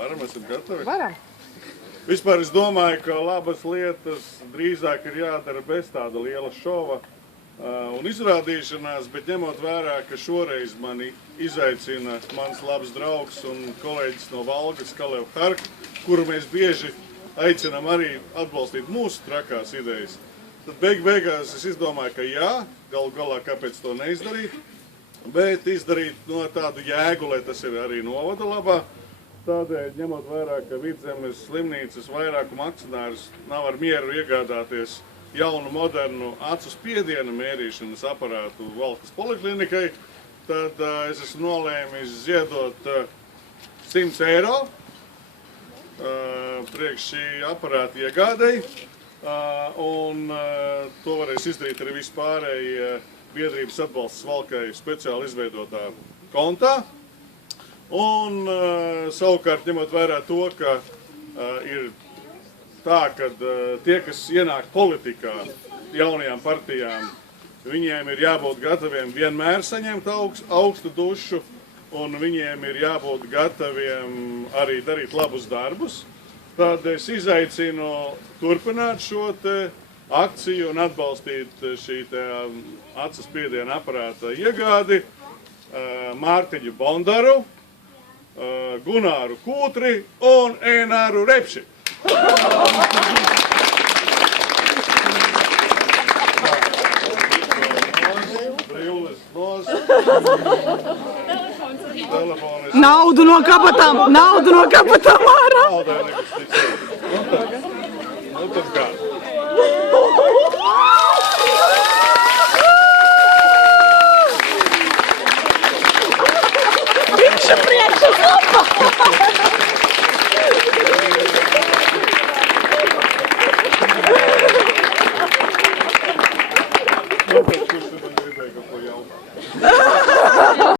Varam, esam gatavi? Varam. Vispār es domāju, ka labas lietas drīzāk ir jādara bez tāda liela šova un izrādīšanās, bet ņemot vērā, ka šoreiz mani izaicina mans labs draugs un kolēģis no Valgas, Kalev Hark, kuru mēs bieži aicinām arī atbalstīt mūsu trakās idejas, tad beigās es izdomāju, ka jā, galu galā kāpēc to neizdarīt, bet izdarīt no tādu jēgu, lai tas ir arī novada labā. Tādēļ, ņemot vērā, ka Vidzemes slimnīcas vairākuma akcionārs nav ar mieru iegādāties jaunu, modernu acu spiediena mērīšanas aparātu valsts poliklinikai, tad es esmu nolēmis ziedot 100 eiro priekš šī aparāta iegādēji, un to varēs izdarīt arī vispārēji biedrības atbalsts Valkai speciāli izveidotā kontā. Un savukārt, ņemot vērā to, ka ir tā, ka tie, kas ienāk politikā jaunajām partijām, viņiem ir jābūt gataviem vienmēr saņemt augstu dušu, un viņiem ir jābūt gataviem arī darīt labus darbus, tad es izaicinu turpināt šo te akciju un atbalstīt šī te acu spiediena aparāta iegādi Mārtiņu Bondaru, Gunāru Kūtri un Ēnāru Repši. Naudu no kabatām ārā! Nu, tad kā? Priekšu slapa! Kurš man gribēja kaut ko jaunu?